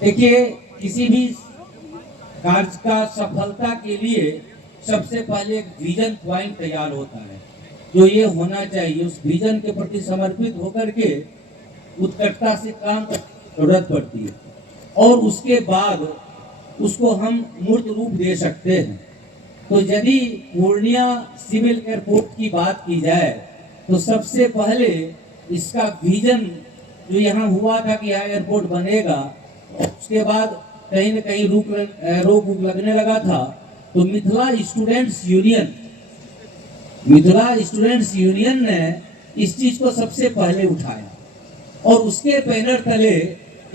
देखिए, किसी भी कार्य का सफलता के लिए सबसे पहले एक विजन पॉइंट तैयार होता है, जो ये होना चाहिए। उस विजन के प्रति समर्पित होकर के उत्कटता से काम करने की जरूरत पड़ती है, और उसके बाद उसको हम मूर्त रूप दे सकते हैं। तो यदि पूर्णिया सिविल एयरपोर्ट की बात की जाए तो सबसे पहले इसका विजन जो यहाँ हुआ था कि यहाँ एयरपोर्ट बनेगा, उसके बाद कहीं न कहीं रोक लगने लगा था, तो मिथिला स्टूडेंट्स यूनियन ने इस चीज को सबसे पहले उठाया, और उसके बैनर तले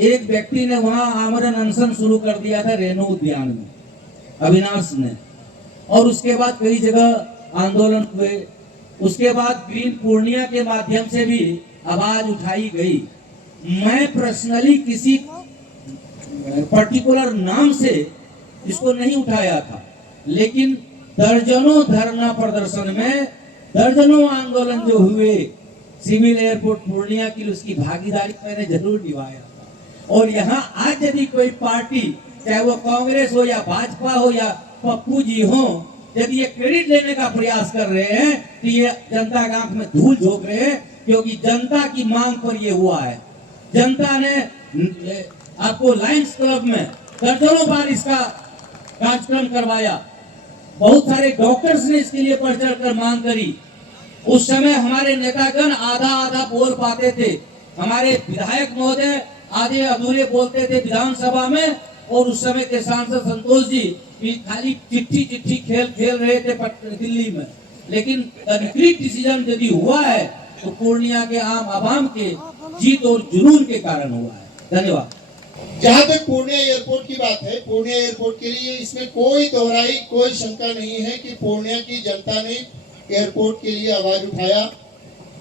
एक व्यक्ति ने वहां आमरण अनशन शुरू कर दिया था रेणु उद्यान में, अविनाश ने, और उसके बाद कई जगह आंदोलन हुए। उसके बाद ग्रीन पूर्णिया के माध्यम से भी आवाज उठाई गई। मैं पर्सनली किसी पर्टिकुलर नाम से इसको नहीं उठाया था, लेकिन दर्जनों धरना प्रदर्शन में, दर्जनों आंदोलन जो हुए सिविल एयरपोर्ट पूर्णिया की, उसकी भागीदारी मैंने जरूर निभाया। और यहाँ आज यदि कोई पार्टी, चाहे वो कांग्रेस हो या भाजपा हो या पप्पू जी हो, यदि ये क्रेडिट लेने का प्रयास कर रहे हैं तो ये जनता के आंख में धूल झोंक रहे हैं, क्योंकि जनता की मांग पर ये हुआ है। जनता ने आपको लायंस क्लब में दर्जनों बार इसका कार्यक्रम करवाया, बहुत सारे डॉक्टर्स ने इसके लिए बढ़ चढ़ कर मांग करी। उस समय हमारे नेतागण आधा आधा बोल पाते थे, हमारे विधायक महोदय आधे अधूरे बोलते थे विधानसभा में, और उस समय के सांसद संतोष जी भी खाली चिट्ठी खेल रहे थे दिल्ली में। लेकिन कंक्रीट डिसीजन यदि हुआ है तो पूर्णिया के आम आवाम के जीत और जुनून के कारण हुआ है। धन्यवाद। जहां तक पूर्णिया एयरपोर्ट की बात है, पूर्णिया एयरपोर्ट के लिए इसमें कोई दोहराई, कोई शंका नहीं है कि पूर्णिया की जनता ने एयरपोर्ट के लिए आवाज उठाया,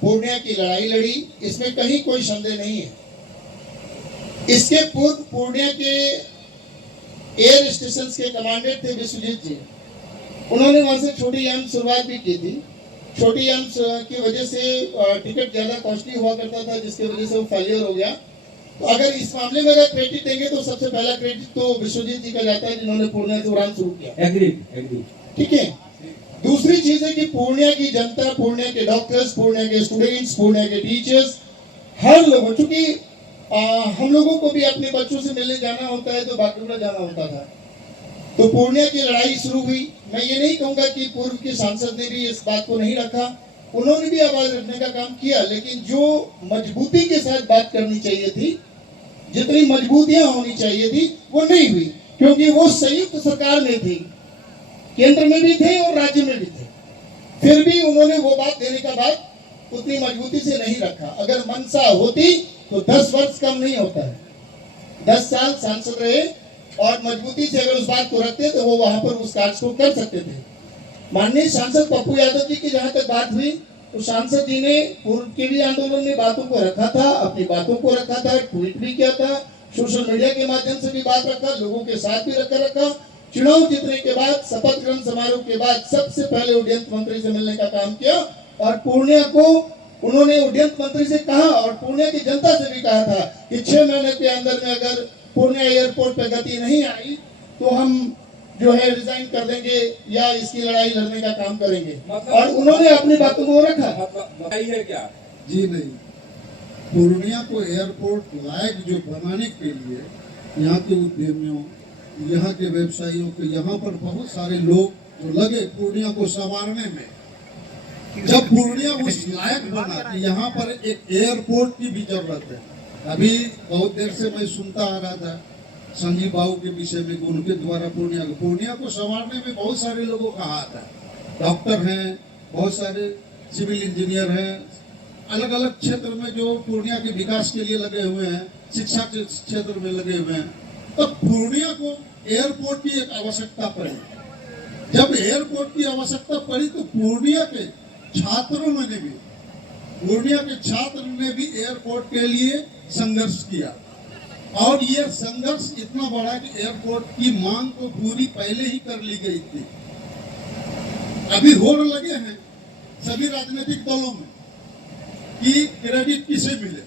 पूर्णिया की लड़ाई लड़ी, इसमें कहीं कोई संदेह नहीं है। इसके पूर्व पूर्णिया के एयर स्टेशन के कमांडेंट थे विश्वजीत जी, उन्होंने वहां से छोटी यान शुरुआत भी की थी। छोटी यान की वजह से टिकट ज्यादा कॉस्टली हुआ करता था, जिसकी वजह से वो फेलियर हो गया। तो अगर इस मामले में अगर क्रेडिट देंगे तो सबसे पहला क्रेडिट तो विश्वजीत जी का जाता है, जिन्होंने पूर्णिया से उड़ान शुरू किया। एग्री। ठीक है। दूसरी चीज है कि पूर्णिया की जनता, पूर्णिया के डॉक्टर्स, पूर्णिया के स्टूडेंट्स, पूर्णिया के टीचर्स, हर लोगों, चूंकि हम लोगों को भी अपने बच्चों से मिलने जाना होता है तो बागडोगरा जाना होता था, तो पूर्णिया की लड़ाई शुरू हुई। मैं ये नहीं कहूंगा कि पूर्व के सांसद ने भी इस बात को नहीं रखा, उन्होंने भी आवाज रखने का काम किया, लेकिन जो मजबूती के साथ बात करनी चाहिए थी, जितनी मजबूतियां होनी चाहिए थी, वो नहीं हुई, क्योंकि वो संयुक्त सरकार में थी, केंद्र में भी थे और राज्य में भी थे। फिर भी उन्होंने वो बात देने का बात उतनी मजबूती से नहीं रखा। अगर मनसा होती तो 10 वर्ष कम नहीं होता है, 10 साल सांसद रहे और मजबूती से अगर उस बात को रखते तो वो वहां पर उस कार्य को कर सकते थे। माननीय सांसद पप्पू यादव जी की जहां तक बात हुई, तो सांसद जी ने पूर्व के भी आंदोलन में बातों को रखा था, अपनी बातों को रखा था, ट्वीट भी किया था, सोशल मीडिया के माध्यम से भी बात रखा, लोगों के साथ भी रखा। चुनाव जीतने के बाद, शपथ ग्रहण समारोह के बाद सबसे पहले उड्डयन मंत्री से मिलने का काम किया, और पूर्णिया को उन्होंने उड्डयन मंत्री से कहा और पूर्णिया की जनता से भी कहा था कि 6 महीने के अंदर में अगर पूर्णिया एयरपोर्ट पे गति नहीं आई तो हम जो है रिजाइन कर देंगे या इसकी लड़ाई लड़ने का काम करेंगे। और उन्होंने अपनी बातों को रखा। बताइए क्या? जी नहीं, पूर्णिया को एयरपोर्ट लायक जो बनाने के लिए यहाँ के उद्यमियों, यहाँ के व्यवसायियों के, यहाँ पर बहुत सारे लोग जो लगे पूर्णिया को संवारने में, जब पूर्णिया उस लायक बना कि यहाँ पर एक एयरपोर्ट की भी जरूरत है। अभी बहुत देर से मैं सुनता आ रहा था संजीव बाबू के विषय में, उनके द्वारा पूर्णिया को संवारने में बहुत सारे लोगों का हाथ है। डॉक्टर हैं, बहुत सारे सिविल इंजीनियर हैं, अलग अलग क्षेत्र में जो पूर्णिया के विकास के लिए लगे हुए हैं, शिक्षा के क्षेत्र में लगे हुए हैं। तो पूर्णिया को एयरपोर्ट की एक आवश्यकता पड़ी। जब एयरपोर्ट की आवश्यकता पड़ी तो पूर्णिया के छात्रों ने भी, पूर्णिया के छात्र ने भी एयरपोर्ट के लिए संघर्ष किया, और ये संघर्ष इतना बड़ा कि एयरपोर्ट की मांग को पूरी पहले ही कर ली गई थी। अभी होड़ लगे हैं सभी राजनीतिक दलों में कि क्रेडिट किसे मिले,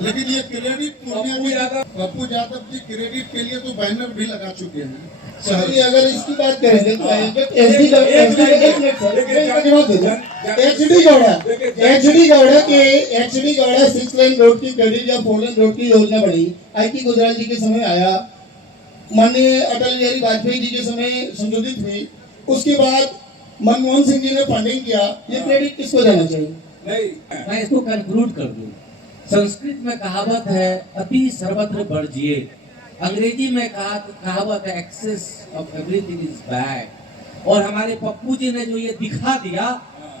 लेकिन ये क्रेडिट पप्पू यादव जी क्रेडिट के लिए तो बैनर भी लगा चुके हैं। चलिए अगर इसकी बात करेंगे तो एचडी गौड़ा 6 लेन रोड की क्रेडिट या 4 लेन रोड की योजना बनी, आई.पी. गुजराल जी के समय आया, माननीय अटल बिहारी वाजपेयी जी के समय संशोधित हुई, उसके बाद मनमोहन सिंह जी ने फंडिंग किया, ये क्रेडिट किसको देना चाहिए? मैं इसको कंक्लूड कर दूं। संस्कृत में कहावत है अति सर्वत्र वर्जिए, अंग्रेजी में कहावत है excess of everything is bad. और हमारे पप्पू जी ने जो ये दिखा दिया,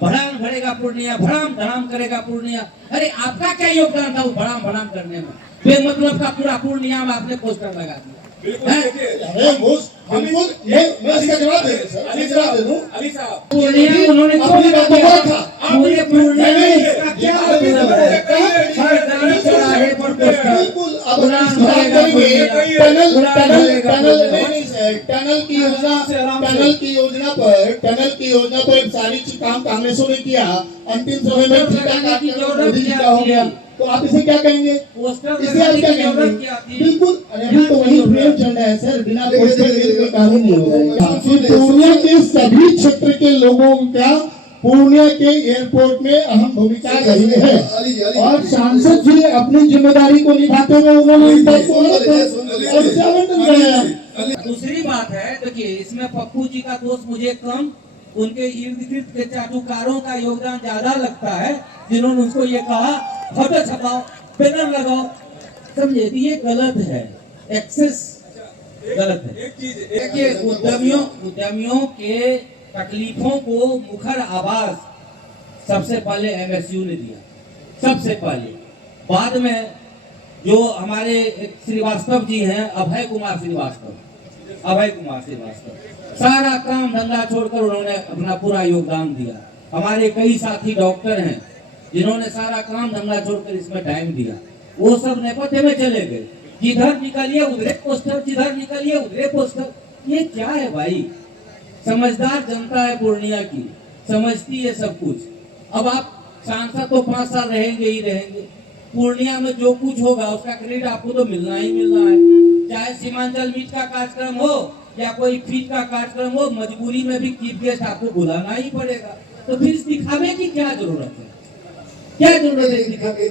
भड़ाम भरेगा पूर्णिया, भड़ाम धड़ाम करेगा पूर्णिया, अरे आपका क्या योगदान था उस भड़ाम भड़ाम करने में? बेमतलब का पूरा पूर्णिया में आपने पोस्टर लगा दिया। मैं इसका जवाब दे दूं, सर, जवाब दे दूं। पूर्णिया उन्होंने अपनी बातों को रखा। पूरे पूर्णिया में इसका क्या मतलब है? हर ग्राम चौराहे पर पोस्टर, बिल्कुल, अब इस बात करेंगे टनल की योजना पर सारी काम कांग्रेसों ने किया, अंतिम समय में ठेका मोदी जी का हो गया, तो आप इसे क्या कहेंगे? इसे आप क्या कहेंगे? बिल्कुल, अभी तो वही प्रेम चल रहा है सर, बिना पोस्टर के कोई काम नहीं होगा। पूर्णिया के सभी क्षेत्र के लोगों का पूर्णिया के एयरपोर्ट में अहम भूमिका रही है और सांसद जी अपनी जिम्मेदारी को निभाते हुए उन्होंने दूसरी बात है, देखिए इसमें पप्पू जी का दोस्त मुझे कम, उनके इर्द गिर्द के चाटुकारों का योगदान ज्यादा लगता है, जिन्होंने उसको ये कहा फोटो छपाओ, बैनर लगाओ, समझे? ये गलत है, एक्सेस गलत है। देखिए उद्यमियों के तकलीफों को मुखर आवाज सबसे पहले एमएसयू ने दिया, सबसे पहले। बाद में जो हमारे श्रीवास्तव जी हैं, अभय कुमार श्रीवास्तव, सारा काम धंधा छोड़कर उन्होंने अपना पूरा योगदान दिया। हमारे कई साथी डॉक्टर हैं जिन्होंने सारा काम धंधा छोड़कर इसमें टाइम दिया, वो सब नेपथ्य में चले गए। जिधर निकलिए उधरे पोस्टर, जिधर निकलिए उधरे पोस्टर, ये क्या है भाई? समझदार जनता है पूर्णिया की, समझती है सब कुछ। अब आप सांसद तो 5 साल रहेंगे ही रहेंगे, पूर्णिया में जो कुछ होगा उसका क्रेडिट आपको तो मिलना ही मिलना है, चाहे सीमांचल मीट का कार्यक्रम हो या कोई फीट का कार्यक्रम हो, मजबूरी में भी चीफ गेस्ट आपको बुलाना ही पड़ेगा। तो फिर इस दिखावे की क्या जरूरत है? क्या जरूरत है दिखावे?